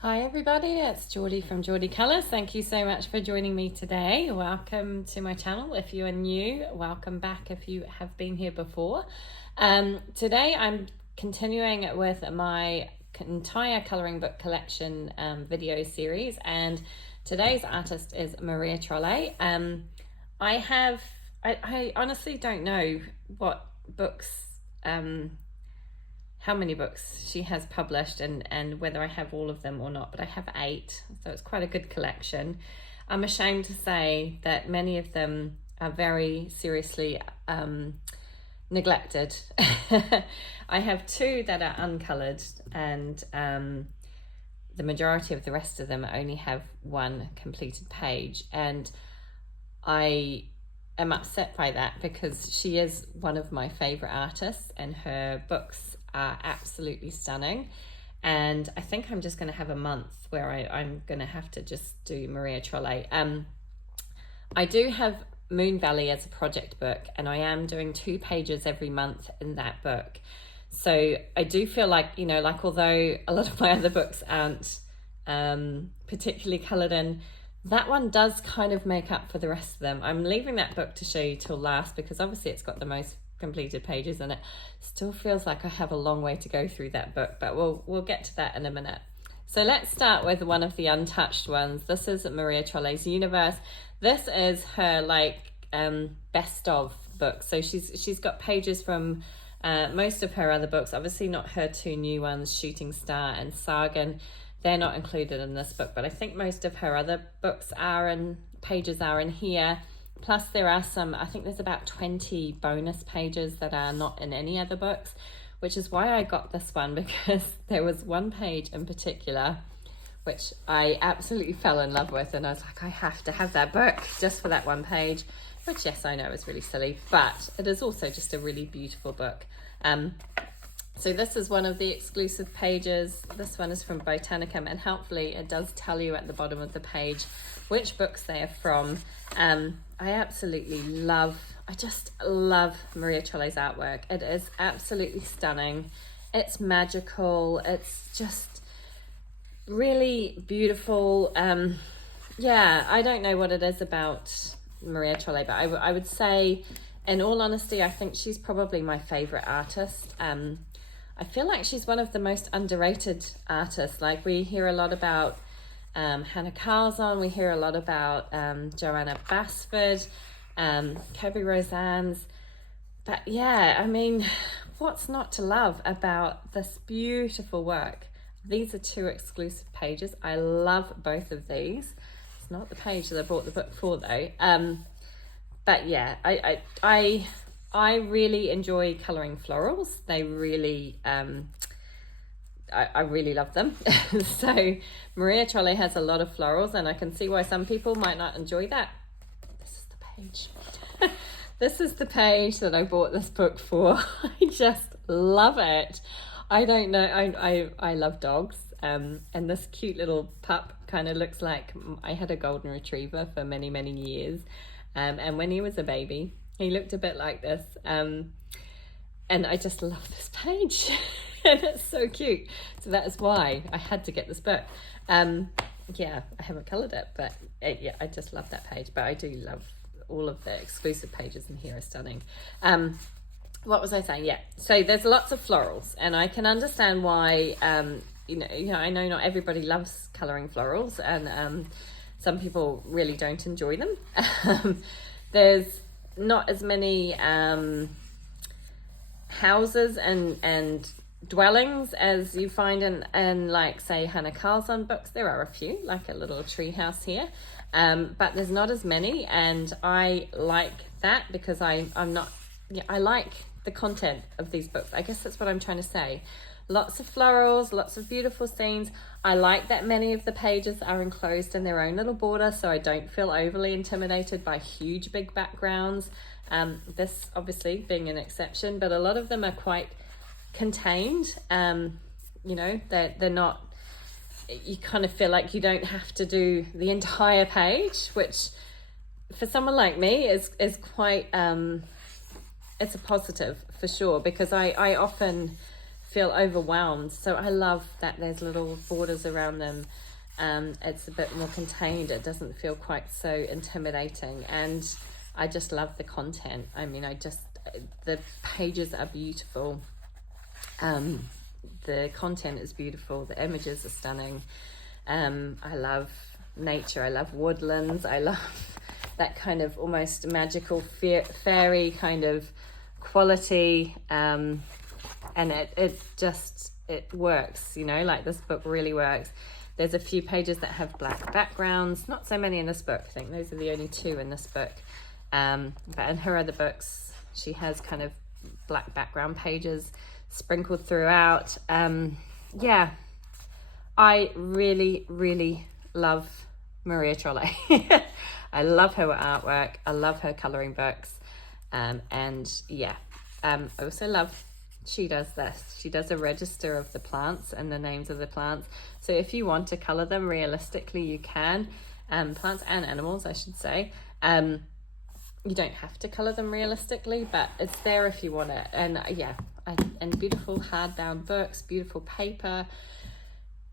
Hi everybody, it's Geordie from Geordie Colours. Thank you so much for joining me today. Welcome to my channel. If you are new, welcome back if you have been here before. Today I'm continuing with my entire colouring book collection video series, and today's artist is Maria Trolle. I honestly don't know what books how many books she has published and whether I have all of them or not, but I have 8, so it's quite a good collection. I'm ashamed to say that many of them are very seriously neglected. I have 2 that are uncoloured, and the majority of the rest of them only have 1 completed page, and I am upset by that because she is one of my favourite artists and her books are absolutely stunning. And I think I'm just going to have a month where I'm going to have to just do Maria Trolle. I do have Moon Valley as a project book, and I am doing 2 pages every month in that book. So I do feel like, although a lot of my other books aren't particularly coloured in, that one does kind of make up for the rest of them. I'm leaving that book to show you till last because obviously it's got the most completed pages, and it still feels like I have a long way to go through that book, but we'll get to that in a minute. So let's start with one of the untouched ones. This is Maria Trolle's Universe. This is her best of book. So she's got pages from most of her other books, obviously not her 2 new ones, Shooting Star and Sagor. They're not included in this book, but I think most of her other books pages are in here. Plus there are I think there's about 20 bonus pages that are not in any other books, which is why I got this one, because there was one page in particular which I absolutely fell in love with, and I was like, I have to have that book just for that one page, which, yes, I know is really silly, but it is also just a really beautiful book. So this is one of the exclusive pages. This one is from Botanicum, and helpfully it does tell you at the bottom of the page which books they are from. I just love Maria Trolle's artwork. It is absolutely stunning. It's magical. It's just really beautiful. I don't know what it is about Maria Trolle, but I would say, in all honesty, I think she's probably my favourite artist. I feel like she's one of the most underrated artists. Like, we hear a lot about Hannah Carlson, we hear a lot about Joanna Basford, Kobe Rosannes, but yeah, I mean, what's not to love about this beautiful work? These are 2 exclusive pages. I love both of these. It's not the page that I bought the book for though. But yeah, I really enjoy colouring florals. They really, I really love them. So Maria Trolle has a lot of florals, and I can see why some people might not enjoy that. This is the page. This is the page that I bought this book for. I just love it. I don't know, I love dogs. And this cute little pup kind of looks like, I had a golden retriever for many, many years. And when he was a baby, he looked a bit like this. And I just love this page. And it's so cute. So that is why I had to get this book. Yeah, I haven't coloured it, but I just love that page. But I do love all of the exclusive pages in here are stunning. What was I saying? Yeah, so there's lots of florals, and I can understand why, I know not everybody loves colouring florals, and some people really don't enjoy them. There's not as many houses and dwellings as you find in like, say, Hannah Carlson books. There are a few, like a little tree house here, but there's not as many, and I like that because I like the content of these books. I guess that's what I'm trying to say. Lots of florals, lots of beautiful scenes. I like that many of the pages are enclosed in their own little border, so I don't feel overly intimidated by huge big backgrounds. This obviously being an exception, but a lot of them are quite contained. They're not, you kind of feel like you don't have to do the entire page, which for someone like me is quite it's a positive for sure, because I often feel overwhelmed. So I love that there's little borders around them. It's a bit more contained. It doesn't feel quite so intimidating, and I just love the content. I mean, the pages are beautiful. The content is beautiful. The images are stunning. I love nature. I love woodlands. I love that kind of almost magical fairy kind of quality. And it works, you know, like this book really works. There's a few pages that have black backgrounds, not so many in this book. I think those are the only 2 in this book. But in her other books, she has kind of black background pages sprinkled throughout. Yeah, I really, really love Maria Trolle. I love her artwork. I love her colouring books. And yeah, I also love she does this. She does a register of the plants and the names of the plants. So if you want to colour them realistically, you can. Plants and animals, I should say. You don't have to colour them realistically, but it's there if you want it. And yeah, and beautiful hardbound books, beautiful paper,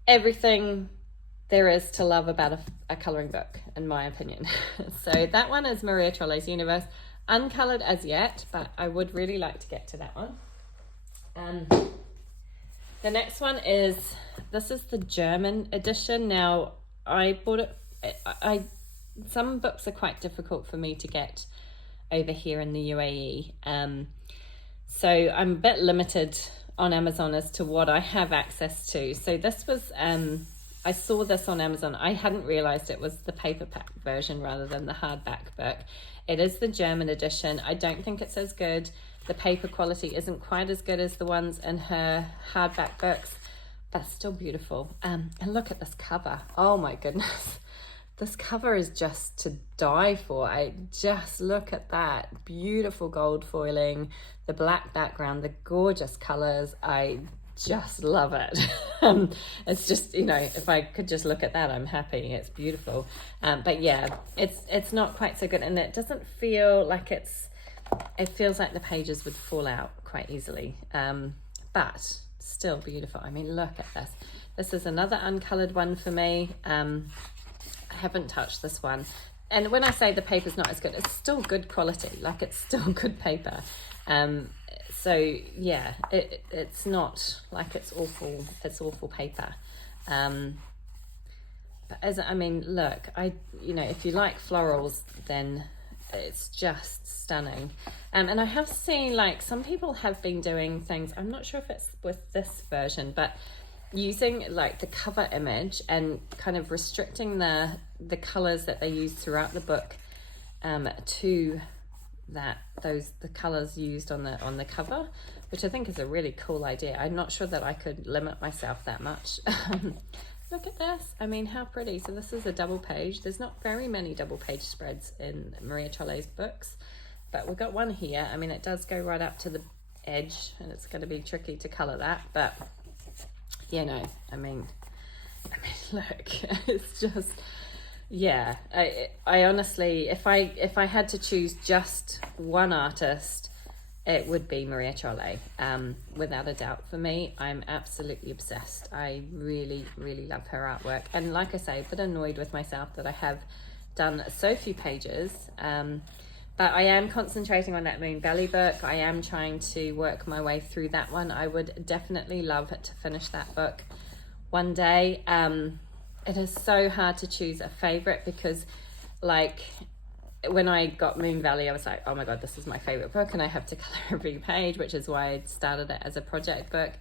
everything there is to love about a colouring book, in my opinion. So that one is Maria Trolle's Universe. Uncoloured as yet, but I would really like to get to that one. The next one is, this is the German edition. Now, I bought it, some books are quite difficult for me to get over here in the UAE. So I'm a bit limited on Amazon as to what I have access to. So this was, I saw this on Amazon. I hadn't realized it was the paperback version rather than the hardback book. It is the German edition. I don't think it's as good. The paper quality isn't quite as good as the ones in her hardback books, but still beautiful. And look at this cover. Oh my goodness. This cover is just to die for. I just look at that. Beautiful gold foiling, the black background, the gorgeous colors. I just love it. It's just, you know, if I could just look at that, I'm happy. It's beautiful. But yeah, it's not quite so good, and it doesn't feel like it feels like the pages would fall out quite easily. But still beautiful. I mean, look at this. This is another uncolored one for me. I haven't touched this one. And when I say the paper's not as good, it's still good quality. Like, it's still good paper. So yeah, it's not like it's awful paper. But I mean, look, you know, if you like florals, then it's just stunning. And I have seen, like, some people have been doing things, I'm not sure if it's with this version, but using like the cover image and kind of restricting the colors that they use throughout the book to the colors used on the cover, which I think is a really cool idea. I'm not sure that I could limit myself that much. Look at this. I mean, how pretty. So this is a double page. There's not very many double page spreads in Maria Trolle's books, but we've got one here. I mean, it does go right up to the edge, and it's going to be tricky to color that, but you know, I mean, look, it's just, yeah. I honestly, if I had to choose just one artist, it would be Maria Trolle, without a doubt. For me, I'm absolutely obsessed. I really, really love her artwork. And like I say, a bit annoyed with myself that I have done so few pages. But I am concentrating on that Moon Valley book. I am trying to work my way through that one. I would definitely love to finish that book one day. It is so hard to choose a favorite because, like, when I got Moon Valley, I was like, oh my God, this is my favorite book, and I have to color every page, which is why I started it as a project book.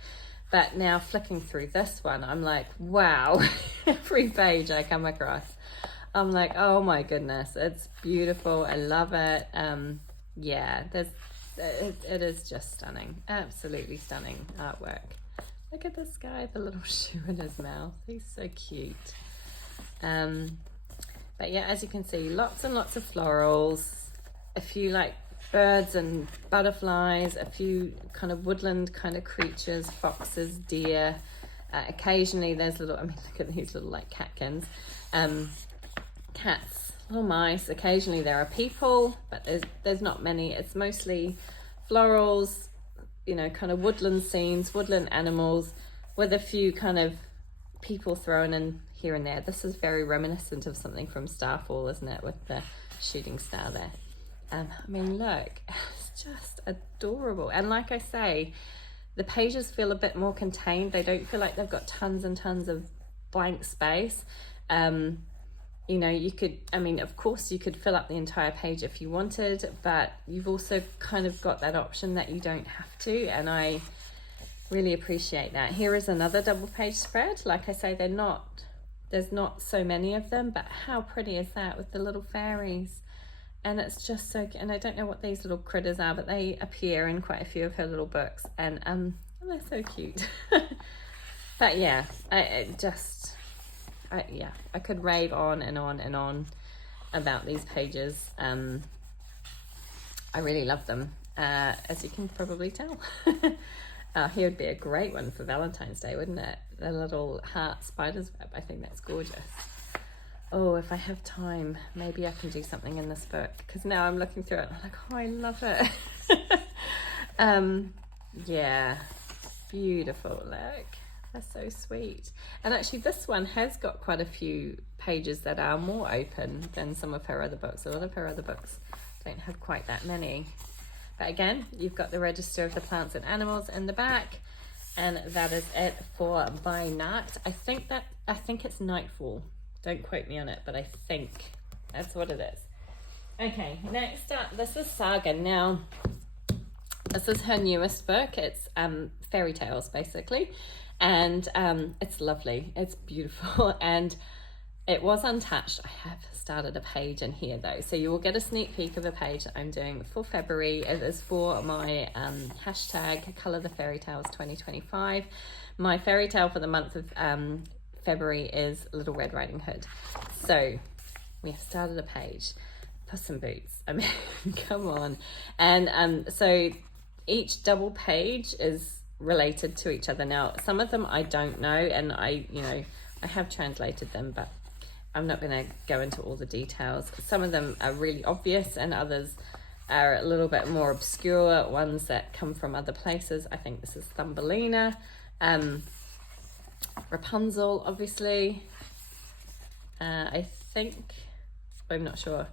But now flicking through this one, I'm like, wow, every page I come across, I'm like, oh my goodness, it's beautiful. I love it. Yeah, it is just stunning. Absolutely stunning artwork. Look at this guy, the little shoe in his mouth. He's so cute. But yeah, as you can see, lots and lots of florals, a few like birds and butterflies, a few kind of woodland kind of creatures, foxes, deer. Occasionally there's little, I mean, look at these little like catkins. Cats, little mice. Occasionally there are people, but there's not many. It's mostly florals, you know, kind of woodland scenes, woodland animals, with a few kind of people thrown in here and there. This is very reminiscent of something from Starfall, isn't it, with the shooting star there. I mean, look, it's just adorable. And like I say, the pages feel a bit more contained. They don't feel like they've got tons and tons of blank space. You know, you could, I mean, of course you could fill up the entire page if you wanted, but you've also kind of got that option that you don't have to, and I really appreciate that. Here is another double page spread. Like I say, there's not so many of them, but how pretty is that with the little fairies? And it's just so, and I don't know what these little critters are, but they appear in quite a few of her little books, and they're so cute. But yeah, I could rave on and on and on about these pages. I really love them, as you can probably tell. Here would be a great one for Valentine's Day, wouldn't it? The little heart spider's web. I think that's gorgeous. Oh, if I have time, maybe I can do something in this book, because now I'm looking through it and I'm like, oh, I love it. Yeah, beautiful. Look, that's so sweet. And actually this one has got quite a few pages that are more open than some of her other books. A lot of her other books don't have quite that many. But again, you've got the register of the plants and animals in the back, and that is it for By Nacht. I think it's Nightfall. Don't quote me on it, but I think that's what it is. Okay, next up, this is Sagor. Now, this is her newest book. It's fairy tales, basically, and it's lovely. It's beautiful, and it was untouched. I have started a page in here though, so you will get a sneak peek of a page that I'm doing for February. It is for my hashtag Colour the Fairy Tales 2025. My fairy tale for the month of February is Little Red Riding Hood. So we have started a page. Puss in Boots. I mean, come on. And so each double page is related to each other. Now, some of them I don't know, and I have translated them, but I'm not going to go into all the details. Some of them are really obvious, and others are a little bit more obscure, ones that come from other places. I think this is Thumbelina. Rapunzel, obviously. I think, I'm not sure.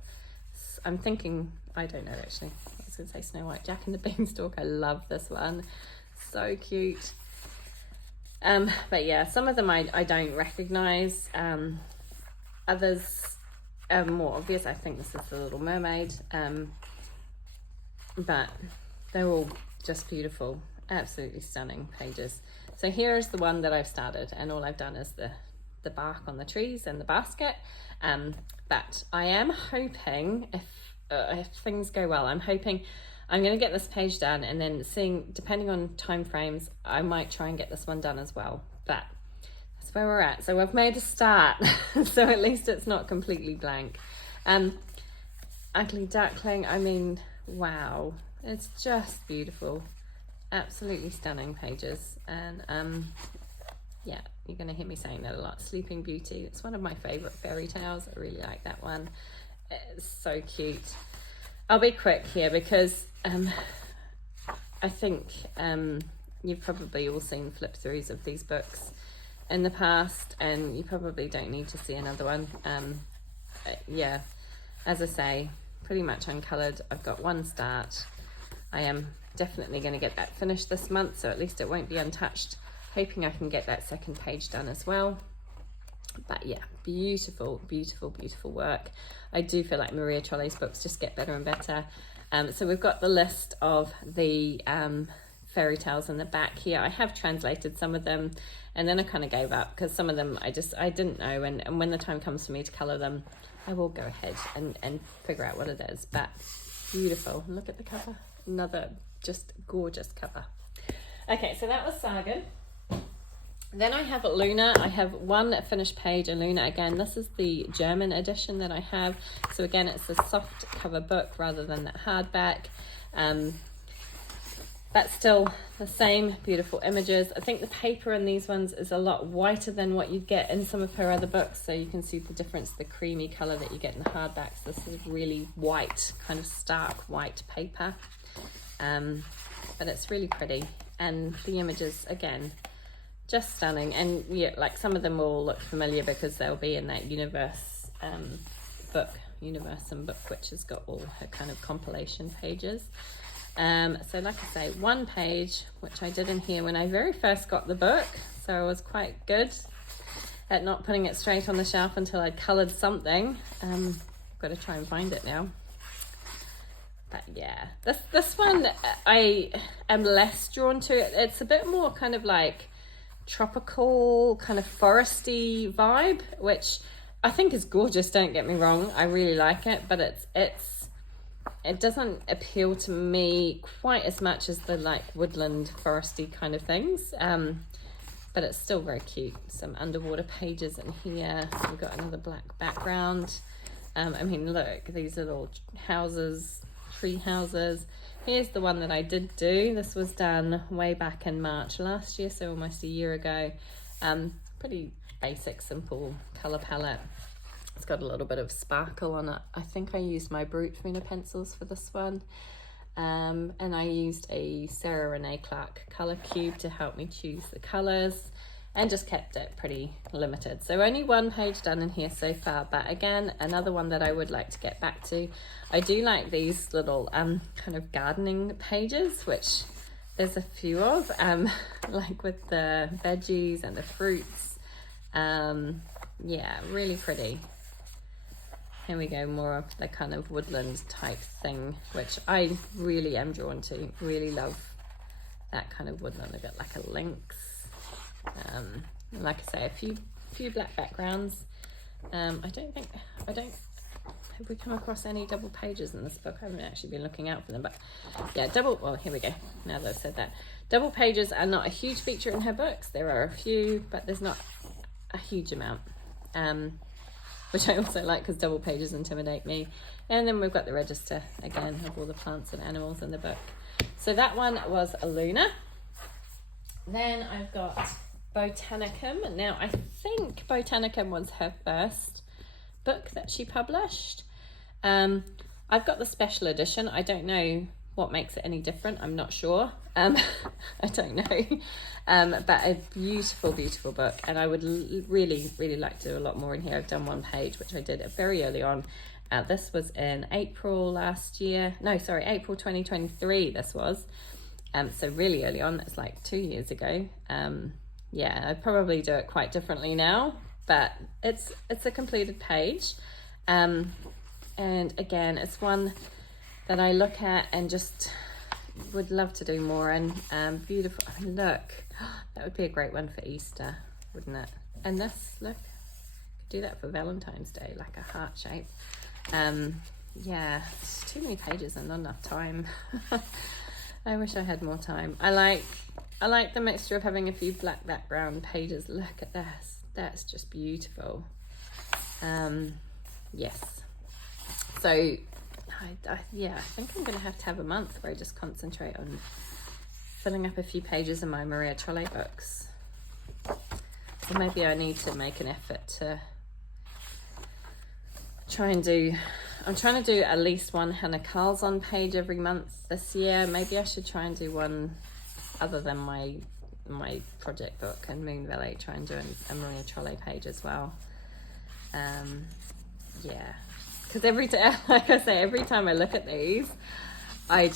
I'm thinking, I don't know actually. I was going to say Snow White. Jack and the Beanstalk, I love this one. So cute. But yeah, some of them I don't recognise. Others are more obvious. I think this is The Little Mermaid. But they're all just beautiful, absolutely stunning pages. So here is the one that I've started, and all I've done is the bark on the trees and the basket. But I am hoping, if things go well, I'm hoping I'm going to get this page done, and then depending on time frames, I might try and get this one done as well. But that's where we're at. So we've made a start. So at least it's not completely blank. Ugly Duckling, I mean, wow. It's just beautiful. Absolutely stunning pages. And yeah, you're going to hear me saying that a lot. Sleeping Beauty, it's one of my favourite fairy tales. I really like that one. It's so cute. I'll be quick here because I think you've probably all seen flip throughs of these books in the past, and you probably don't need to see another one. Yeah, as I say, pretty much uncoloured. I've got one start. I am definitely going to get that finished this month, so at least it won't be untouched. Hoping I can get that second page done as well. But yeah, beautiful, beautiful, beautiful work. I do feel like Maria Trolle's books just get better and better. So we've got the list of the fairy tales in the back here. I have translated some of them, and then I kind of gave up because some of them I didn't know, and when the time comes for me to colour them, I will go ahead and figure out what it is. But beautiful. Look at the cover. Another just gorgeous cover. Okay, so that was Sagor. Then I have Luna. I have one finished page in Luna. Again, this is the German edition that I have. So again, it's a soft cover book rather than that hardback. But still the same beautiful images. I think the paper in these ones is a lot whiter than what you get in some of her other books. So you can see the difference, the creamy colour that you get in the hardbacks. This is really white, kind of stark white paper. but it's really pretty, and the images again just stunning. And yeah, like some of them will look familiar because they'll be in that Universe book, Universum book, which has got all her kind of compilation pages. So like I say, one page which I did in here when I very first got the book, so I was quite good at not putting it straight on the shelf until I'd coloured something. I've got to try and find it now. But yeah, this one I am less drawn to. It's a bit more kind of like tropical, kind of foresty vibe, which I think is gorgeous, don't get me wrong. I really like it, but it doesn't appeal to me quite as much as the like woodland foresty kind of things. But it's still very cute. Some underwater pages in here. We've got another black background. I mean, look, these little houses, tree houses. Here's the one that I did do. This was done way back in March last year, so almost a year ago. Pretty basic, simple colour palette. It's got a little bit of sparkle on it. I think I used my Brute Fina pencils for this one. And I used a Sarah Renee Clark colour cube to help me choose the colours, and just kept it pretty limited. So only one page done in here so far, but again, another one that I would like to get back to. I do like these little kind of gardening pages, which there's a few of, like with the veggies and the fruits. Yeah, really pretty. Here we go, more of the kind of woodland type thing, which I really am drawn to. Really love that kind of woodland. I've got like a lynx. Like I say, a few black backgrounds. Have we come across any double pages in this book? I haven't actually been looking out for them, but yeah, well, here we go. Now that I've said that. Double pages are not a huge feature in her books. There are a few, but there's not a huge amount. Which I also like because double pages intimidate me. And then we've got the register again of all the plants and animals in the book. So that one was a Luna. Then I've got Botanicum. Now I think Botanicum was her first book that she published. I've got the special edition. I don't know what makes it any different. I'm not sure. I don't know. But a beautiful, beautiful book. And I would really, really like to do a lot more in here. I've done one page, which I did very early on. This was in April last year. No, sorry, April 2023 this was. So really early on. It's like 2 years ago. Yeah, I'd probably do it quite differently now. But it's a completed page. And again, it's one that I look at and just would love to do more. And beautiful. I mean, look, that would be a great one for Easter, wouldn't it? And this, look, could do that for Valentine's Day, like a heart shape. Yeah, it's too many pages and not enough time. I wish I had more time. I like the mixture of having a few black background pages. Look at this. That's just beautiful. Yes. So I think I'm going to have a month where I just concentrate on filling up a few pages in my Maria Trolle books. So maybe I need to make an effort to I'm trying to do at least one Hannah Carlson page every month this year. Maybe I should try and do one other than my project book and Moon Valley, try and do a Maria Trolle page as well. Yeah, because every time I look at these, I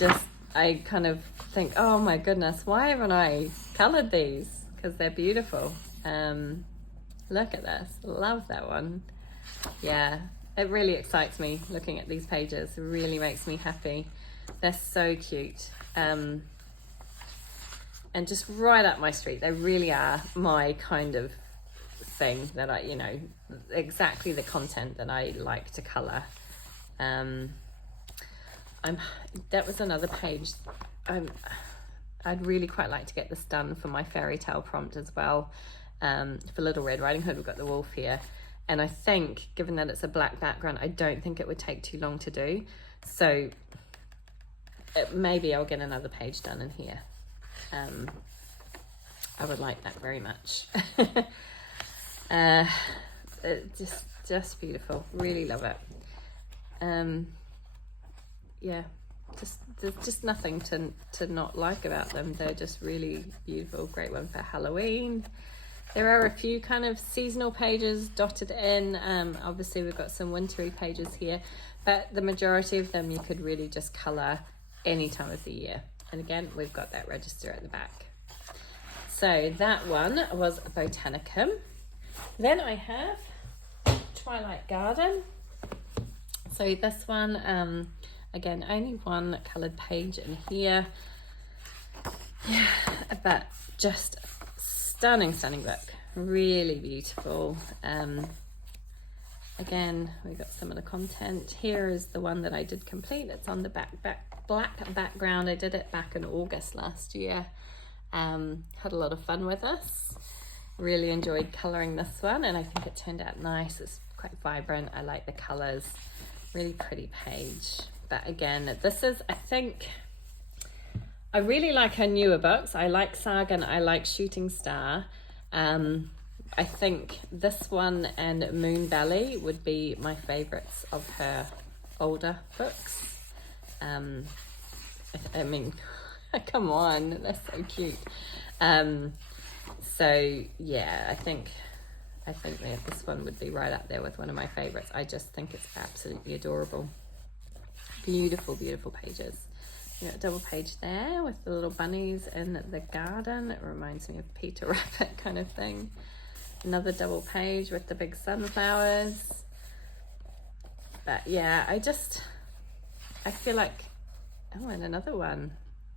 kind of think, oh my goodness, why haven't I coloured these? Because they're beautiful. Look at this, love that one. Yeah, it really excites me looking at these pages. It really makes me happy. They're so cute. And just right up my street. They really are my kind of thing that exactly the content that I like to colour. That was another page. I'd really quite like to get this done for my fairy tale prompt as well. For Little Red Riding Hood, we've got the wolf here. And I think, given that it's a black background, I don't think it would take too long to do. So maybe I'll get another page done in here. I would like that very much. Just beautiful. Really love it. Yeah, there's just nothing to not like about them. They're just really beautiful. Great one for Halloween. There are a few kind of seasonal pages dotted in. Obviously we've got some wintry pages here, but the majority of them you could really just colour any time of the year. And again, we've got that register at the back. So that one was Botanicum. Then I have Twilight Garden. So this one, again, only one coloured page in here. Yeah, but just stunning book. Really beautiful. Again, we got some of the content. Here is the one that I did complete. It's on the black background. I did it back in August last year. Had a lot of fun with this. Really enjoyed colouring this one, and I think it turned out nice. It's quite vibrant. I like the colours. Really pretty page. But again, this is, I think, I really like her newer books. I like Sagor and I like Shooting Star. I think this one and Moon Valley would be my favourites of her older books. I mean, come on, they're so cute. So yeah, I think that this one would be right up there with one of my favourites. I just think it's absolutely adorable. Beautiful, beautiful pages. You got a double page there with the little bunnies in the garden. It reminds me of Peter Rabbit kind of thing. Another double page with the big sunflowers. But yeah, I feel like, oh, and another one.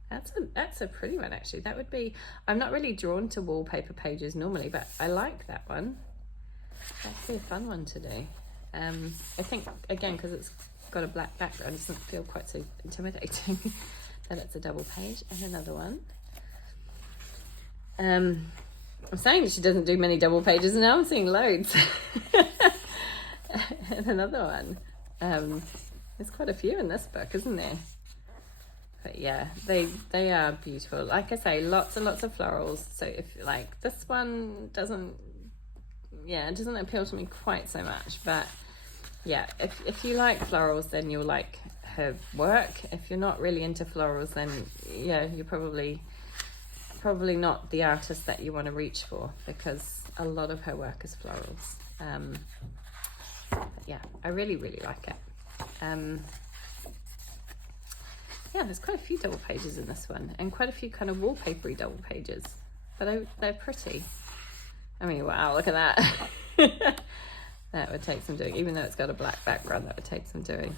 That's a pretty one actually. That would be, I'm not really drawn to wallpaper pages normally, but I like that one. That'd be a fun one to do. I think, again, because it's got a black background, it doesn't feel quite so intimidating that it's a double page. And another one. I'm saying that she doesn't do many double pages, and now I'm seeing loads. And another one. There's quite a few in this book, isn't there? But yeah, they are beautiful. Like I say, lots and lots of florals. So if like this one doesn't appeal to me quite so much, but yeah, if you like florals, then you'll like her work. If you're not really into florals, then yeah, you're probably not the artist that you want to reach for, because a lot of her work is florals. Yeah, I really like it. Yeah, there's quite a few double pages in this one, and quite a few kind of wallpapery double pages, but they're pretty. I mean, wow, look at that. That would take some doing, even though it's got a black background. That would take some doing.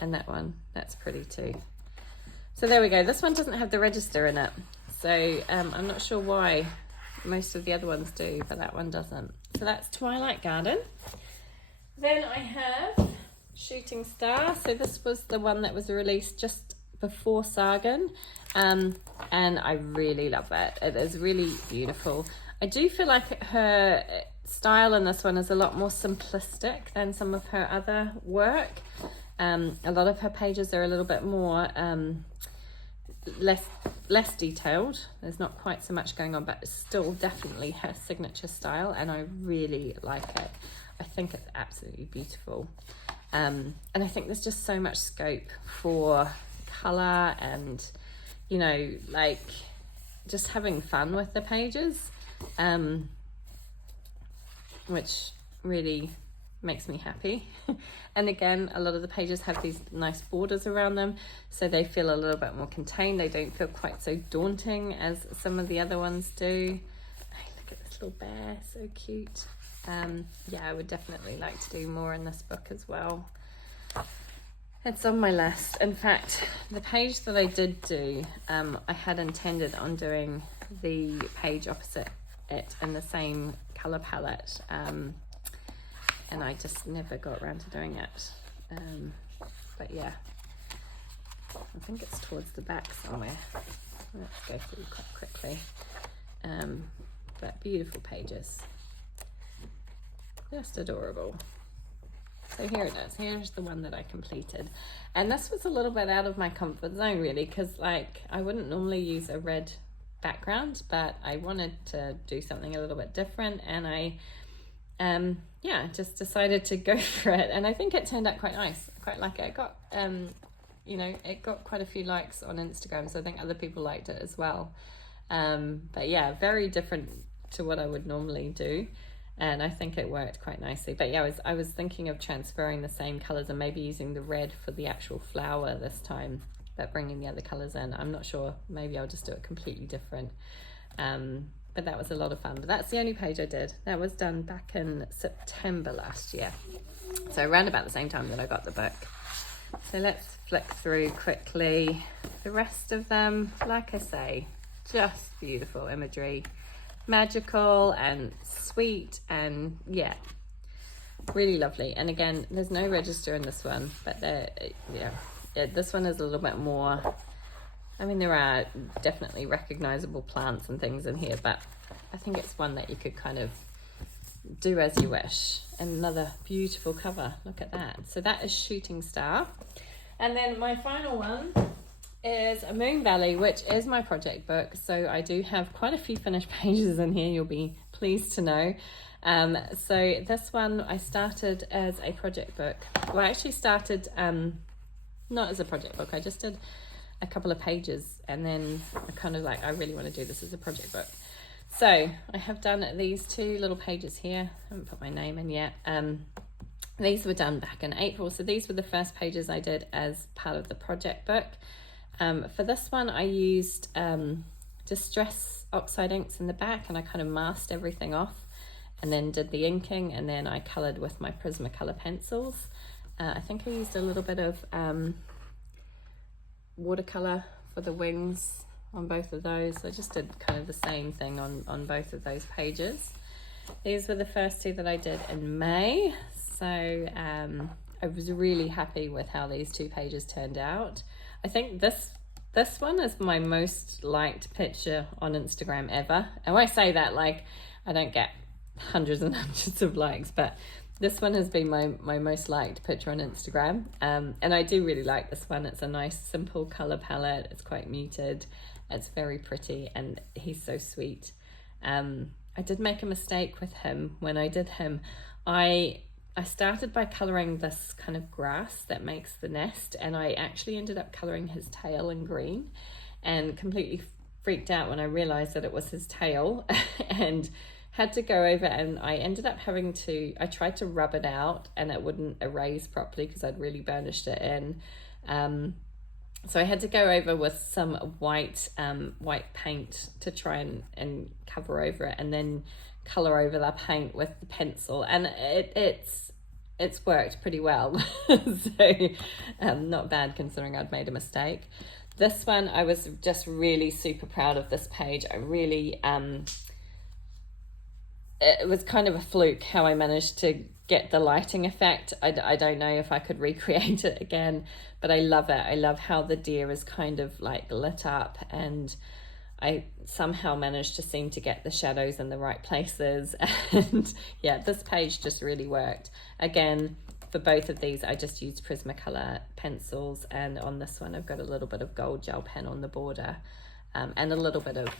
And that one, that's pretty too. So there we go. This one doesn't have the register in it, so I'm not sure why. Most of the other ones do, but that one doesn't. So that's Twilight Garden. Then I have Shooting Star. So this was the one that was released just before Sagor, and I really love it. It is really beautiful. I do feel like her style in this one is a lot more simplistic than some of her other work. A lot of her pages are a little bit more less detailed. There's not quite so much going on, but it's still definitely her signature style, and I really like it. I think it's absolutely beautiful. And I think there's just so much scope for colour and, you know, like just having fun with the pages, which really makes me happy. And again, a lot of the pages have these nice borders around them, so they feel a little bit more contained. They don't feel quite so daunting as some of the other ones do. Hey, look at this little bear, so cute. Yeah, I would definitely like to do more in this book as well. It's on my list. In fact, the page that I did do, I had intended on doing the page opposite it in the same colour palette, and I just never got around to doing it. But yeah, I think it's towards the back somewhere. Let's go through quite quickly. But beautiful pages. Just adorable. So here it is. Here's the one that I completed, and this was a little bit out of my comfort zone really, because like I wouldn't normally use a red background, but I wanted to do something a little bit different, and I yeah, just decided to go for it, and I think it turned out quite nice. I quite like it. I got you know, it got quite a few likes on Instagram, so I think other people liked it as well. But yeah, very different to what I would normally do, and I think it worked quite nicely. But yeah, I was thinking of transferring the same colors and maybe using the red for the actual flower this time, but bringing the other colors in. I'm not sure, maybe I'll just do it completely different. But that was a lot of fun. But that's the only page I did. That was done back in September last year, so around about the same time that I got the book. So let's flick through quickly the rest of them. Like I say, just beautiful imagery, magical and sweet, and yeah, really lovely. And again, there's no register in this one, but this one is a little bit more, I mean, there are definitely recognizable plants and things in here, but I think it's one that you could kind of do as you wish. And another beautiful cover, look at that. So that is Shooting Star. And then my final one is Moon Valley, which is my project book. So I do have quite a few finished pages in here, you'll be pleased to know. So this one I started as a project book. Well, I actually started not as a project book, I just did a couple of pages, and then I kind of like, I really want to do this as a project book. So I have done these 2 little pages here. I haven't put my name in yet. These were done back in April. So these were the first pages I did as part of the project book. For this one, I used Distress Oxide inks in the back, and I kind of masked everything off and then did the inking, and then I coloured with my Prismacolor pencils. I think I used a little bit of watercolor for the wings on both of those. I just did kind of the same thing on both of those pages. These were the first 2 that I did in May, so I was really happy with how these 2 pages turned out. I think this one is my most liked picture on Instagram ever, and when I say that, like, I don't get hundreds and hundreds of likes, but this one has been my most liked picture on Instagram, and I do really like this one. It's a nice simple color palette, it's quite muted, it's very pretty, and he's so sweet. I did make a mistake with him. When I did him, I started by coloring this kind of grass that makes the nest, and I actually ended up coloring his tail in green, and completely freaked out when I realized that it was his tail and had to go over, and I ended up I tried to rub it out and it wouldn't erase properly because I'd really burnished it in. So I had to go over with some white paint to try and cover over it, and then color over the paint with the pencil, and it's worked pretty well. So not bad considering I'd made a mistake. This one, I was just really super proud of this page. I really it was kind of a fluke how I managed to get the lighting effect. I don't know if I could recreate it again, but I love it. I love how the deer is kind of like lit up, and I somehow managed to seem to get the shadows in the right places. And yeah, this page just really worked. Again, for both of these, I just used Prismacolor pencils, and on this one, I've got a little bit of gold gel pen on the border, and a little bit of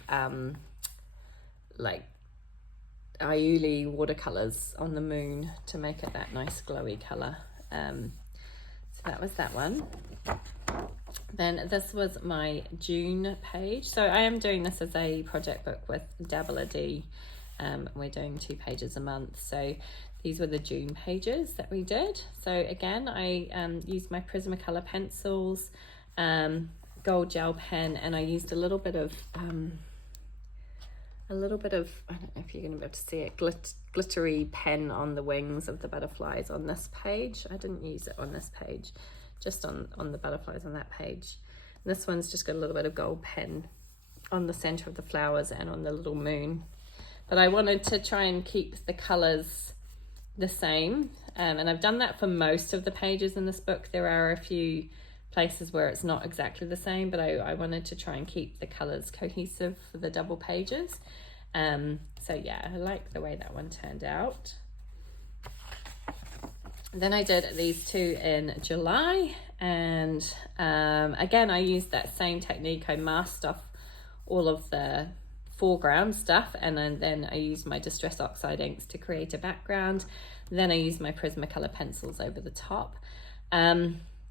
like Aiuli watercolors on the moon to make it that nice glowy color. So that was that one. Then this was my June page. So I am doing this as a project book with Dabble D. We're doing 2 pages a month. So these were the June pages that we did. So again, I used my Prismacolor pencils, gold gel pen, and I used a little bit of I don't know if you're going to be able to see it, glittery pen on the wings of the butterflies on this page. I didn't use it on this page, just on the butterflies on that page. And this one's just got a little bit of gold pen on the center of the flowers and on the little moon. But I wanted to try and keep the colors the same, and I've done that for most of the pages in this book. There are a few places where it's not exactly the same, but I wanted to try and keep the colors cohesive for the double pages. So yeah, I like the way that one turned out. Then I did these 2 in July, and again, I used that same technique. I masked off all of the foreground stuff, and then I used my Distress Oxide inks to create a background. Then I used my Prismacolor pencils over the top.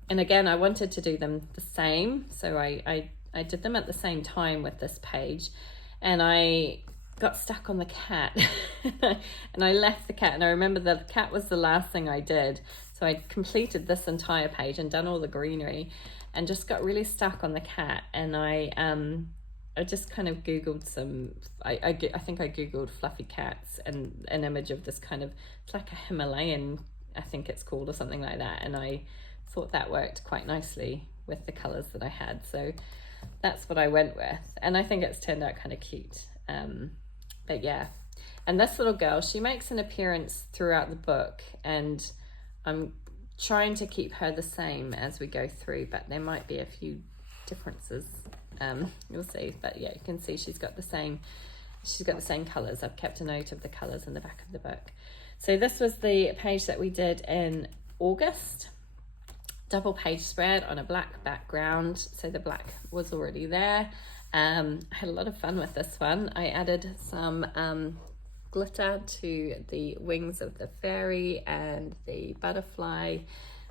and again, I wanted to do them the same, so I did them at the same time with this page, and I got stuck on the cat and I left the cat, and I remember the cat was the last thing I did, so I completed this entire page and done all the greenery and just got really stuck on the cat. And I just kind of googled some, I think I googled fluffy cats and an image of this kind of, it's like a Himalayan, I think it's called, or something like that, and I thought that worked quite nicely with the colors that I had, so that's what I went with, and I think it's turned out kind of cute. But yeah, and this little girl, she makes an appearance throughout the book, and I'm trying to keep her the same as we go through, but there might be a few differences. You'll see, but yeah, you can see she's got the same colors. I've kept a note of the colors in the back of the book. So this was the page that we did in August. Double page spread on a black background, so the black was already there. I had a lot of fun with this one. I added some glitter to the wings of the fairy and the butterfly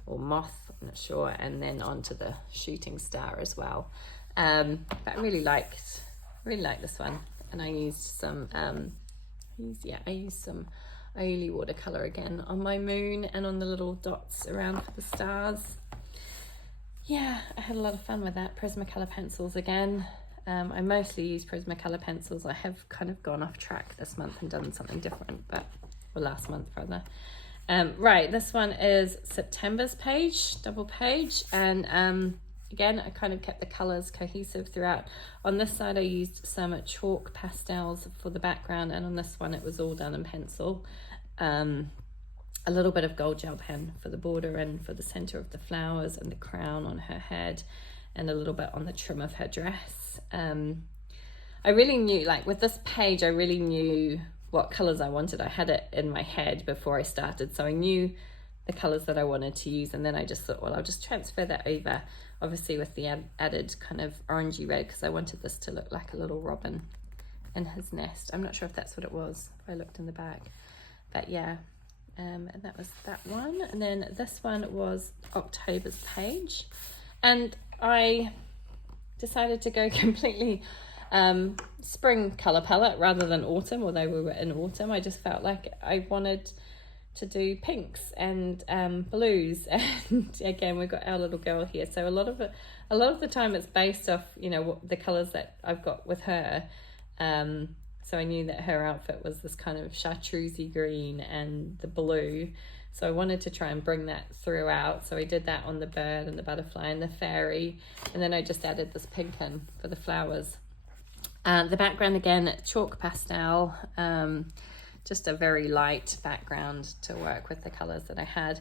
or moth, I'm not sure, and then onto the shooting star as well. But I really liked this one, and I used some Aioli watercolor again on my moon and on the little dots around for the stars. Yeah, I had a lot of fun with that. Prismacolor pencils again. I mostly use Prismacolor pencils. I have kind of gone off track this month and done something different, or last month rather. Right, this one is September's page, double page, and again, I kind of kept the colors cohesive throughout. On this side, I used some chalk pastels for the background, and on this one, it was all done in pencil. A little bit of gold gel pen for the border and for the center of the flowers and the crown on her head, and a little bit on the trim of her dress. I really knew, like with this page, I really knew what colors I wanted. I had it in my head before I started, so I knew the colors that I wanted to use, and then I just thought, well, I'll just transfer that over, obviously with the added kind of orangey red, because I wanted this to look like a little robin in his nest. I'm not sure if that's what it was, if I looked in the back, but yeah. And that was that one. And then this one was October's page, and I decided to go completely spring color palette rather than autumn, although we were in autumn. I just felt like I wanted to do pinks and blues, and again, we've got our little girl here, so a lot of the time it's based off, you know, what the colors that I've got with her. So I knew that her outfit was this kind of chartreusey green and the blue, so I wanted to try and bring that throughout. So I did that on the bird and the butterfly and the fairy, and then I just added this pink in for the flowers. The background, again, chalk pastel, just a very light background to work with the colors that I had.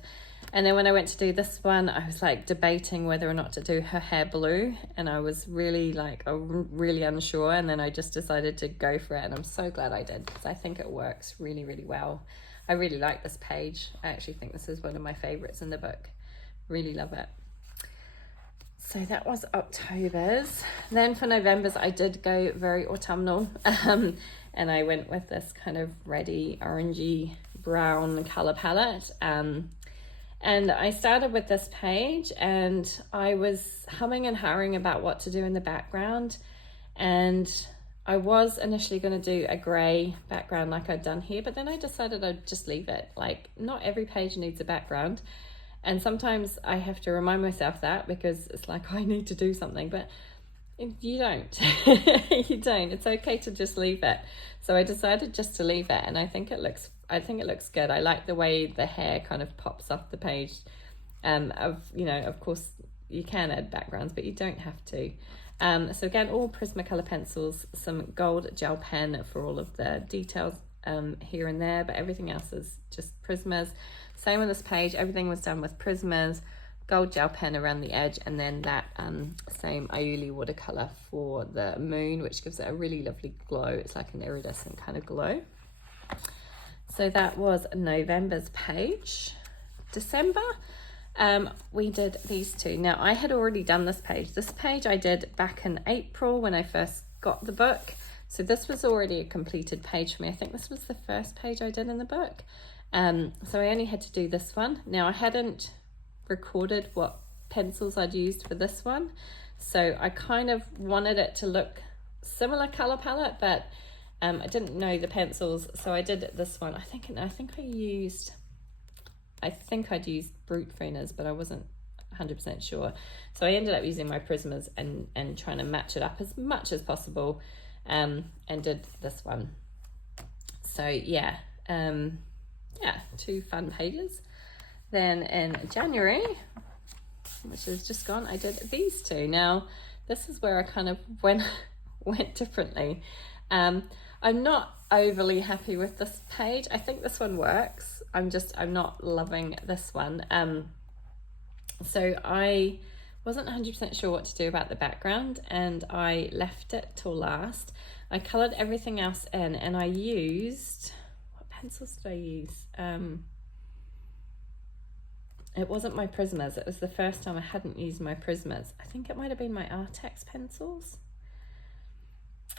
And then when I went to do this one, I was like debating whether or not to do her hair blue, and I was really unsure, and then I just decided to go for it, and I'm so glad I did, because I think it works really, really well. I really like this page. I actually think this is one of my favorites in the book. Really love it. So that was October's. Then for November's, I did go very autumnal, and I went with this kind of reddy, orangey, brown color palette. And I started with this page, and I was humming and hawing about what to do in the background. And I was initially going to do a grey background like I'd done here, but then I decided I'd just leave it. Like, not every page needs a background. And sometimes I have to remind myself that, because it's like, I need to do something, but you don't. You don't. It's okay to just leave it. So I decided just to leave it, and I think it looks good. I like the way the hair kind of pops off the page. Of course you can add backgrounds, but you don't have to. So again, all Prismacolor pencils, some gold gel pen for all of the details here and there, but everything else is just Prismas. Same on this page, everything was done with Prismas, gold gel pen around the edge, and then that same Aioli watercolor for the moon, which gives it a really lovely glow. It's like an iridescent kind of glow. So that was November's page. December, we did these two. Now, I had already done this page. This page I did back in April when I first got the book. So this was already a completed page for me. I think this was the first page I did in the book. So I only had to do this one. Now, I hadn't recorded what pencils I'd used for this one. So I kind of wanted it to look similar color palette, but I didn't know the pencils, so I did this one. I think I'd used Brute Frieners, but I wasn't 100% sure. So I ended up using my Prismas and trying to match it up as much as possible, and did this one. So yeah, 2 fun pages. Then in January, which has just gone, I did these 2. Now, this is where I kind of went differently. I'm not overly happy with this page. I think this one works. I'm not loving this one. So I wasn't 100% sure what to do about the background, and I left it till last. I coloured everything else in, and I used, what pencils did I use? It wasn't my Prismas. It was the first time I hadn't used my Prismas. I think it might have been my Artex pencils.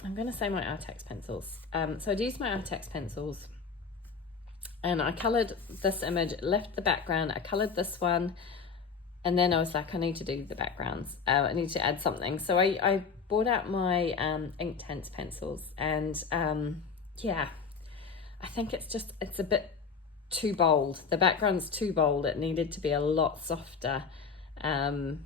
I'm going to say my Artex pencils. So I'd used my Artex pencils, and I coloured this image, left the background, I coloured this one, and then I was like, I need to do the backgrounds. I need to add something. So I brought out my Inktense pencils, and yeah, I think it's a bit too bold. The background's too bold. It needed to be a lot softer. And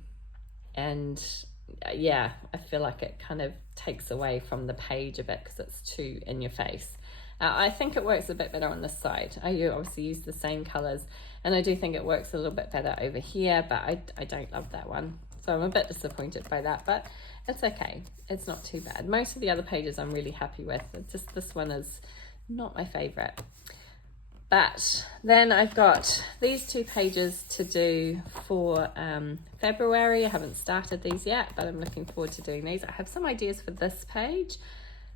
yeah, I feel like it kind of takes away from the page a bit because it's too in your face. I think it works a bit better on this side. I obviously use the same colours, and I do think it works a little bit better over here, but I don't love that one. So I'm a bit disappointed by that, but it's okay. It's not too bad. Most of the other pages I'm really happy with. It's just this one is not my favourite. But then I've got these 2 pages to do for February. I haven't started these yet, but I'm looking forward to doing these. I have some ideas for this page.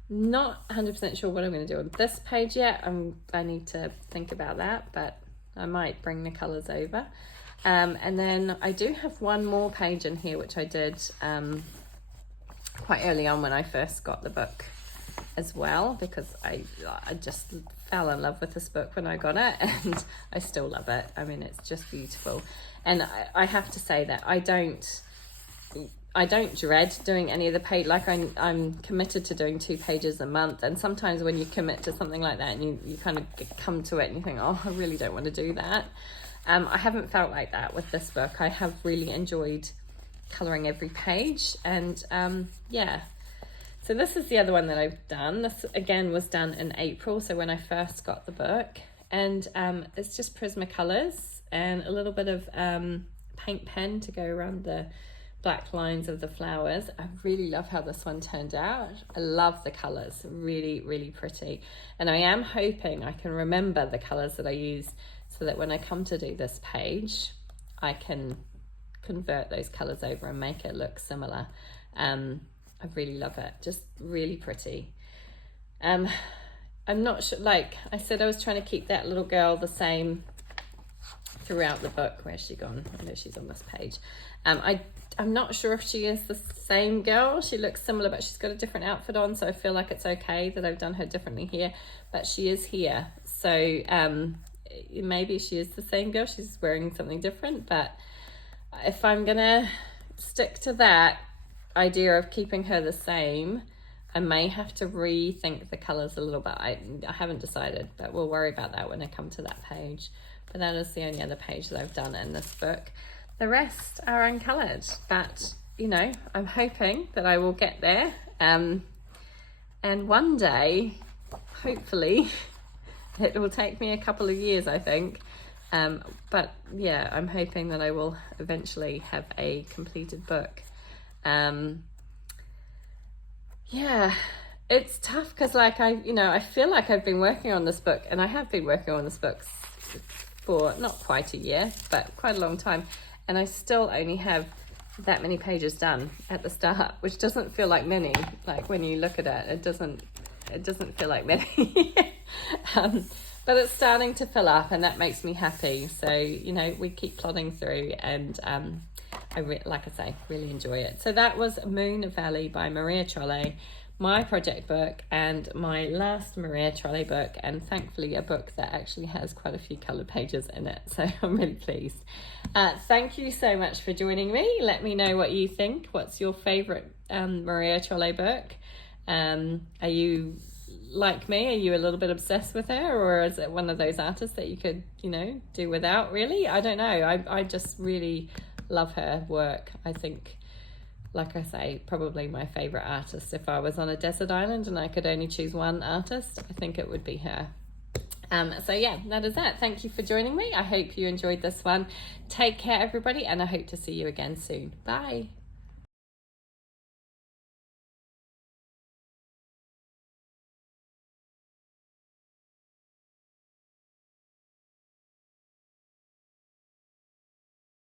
Not 100% sure what I'm going to do on this page yet. I need to think about that, but I might bring the colours over. And then I do have one more page in here, which I did quite early on when I first got the book as well, because I just fell in love with this book when I got it, and I still love it. I mean, it's just beautiful. And I have to say that I don't dread doing any of the page. Like I'm committed to doing 2 pages a month, and sometimes when you commit to something like that and you kind of come to it and you think, oh, I really don't want to do that. I haven't felt like that with this book. I have really enjoyed colouring every page, and yeah. So this is the other one that I've done. This again was done in April, so when I first got the book, and it's just Prismacolors and a little bit of paint pen to go around the black lines of the flowers. I really love how this one turned out. I love the colours, really, really pretty. And I am hoping I can remember the colours that I use, so that when I come to do this page, I can convert those colours over and make it look similar. I really love it, just really pretty. I'm not sure, like I said, I was trying to keep that little girl the same throughout the book. Where's she gone? I know she's on this page. I'm not sure if she is the same girl. She looks similar, but she's got a different outfit on, so I feel like it's okay that I've done her differently here, but she is here. So maybe she is the same girl, she's wearing something different, but if I'm gonna stick to that idea of keeping her the same, I may have to rethink the colours a little bit. I haven't decided, but we'll worry about that when I come to that page. But that is the only other page that I've done in this book. The rest are uncoloured, but you know, I'm hoping that I will get there, and one day, hopefully, it will take me a couple of years, I think, but yeah, I'm hoping that I will eventually have a completed book. Yeah, it's tough because like I feel like I've been working on this book, and I have been working on this book for not quite a year, but quite a long time, and I still only have that many pages done at the start, which doesn't feel like many. Like when you look at it, it doesn't feel like many. But it's starting to fill up, and that makes me happy. So you know, we keep plodding through, and like I say, really enjoy it. So that was Moon Valley by Maria Trolle. my project book and my last Maria Trolle book, and thankfully a book that actually has quite a few coloured pages in it, so I'm really pleased. Thank you so much for joining me. Let me know what you think. What's your favourite Maria Trolle book? Are you like me? Are you a little bit obsessed with her, or is it one of those artists that you could, do without, really? I don't know. I just really love her work. I think, like I say, probably my favourite artist. If I was on a desert island and I could only choose one artist, I think it would be her. So yeah, that is it. Thank you for joining me. I hope you enjoyed this one. Take care, everybody, and I hope to see you again soon. Bye.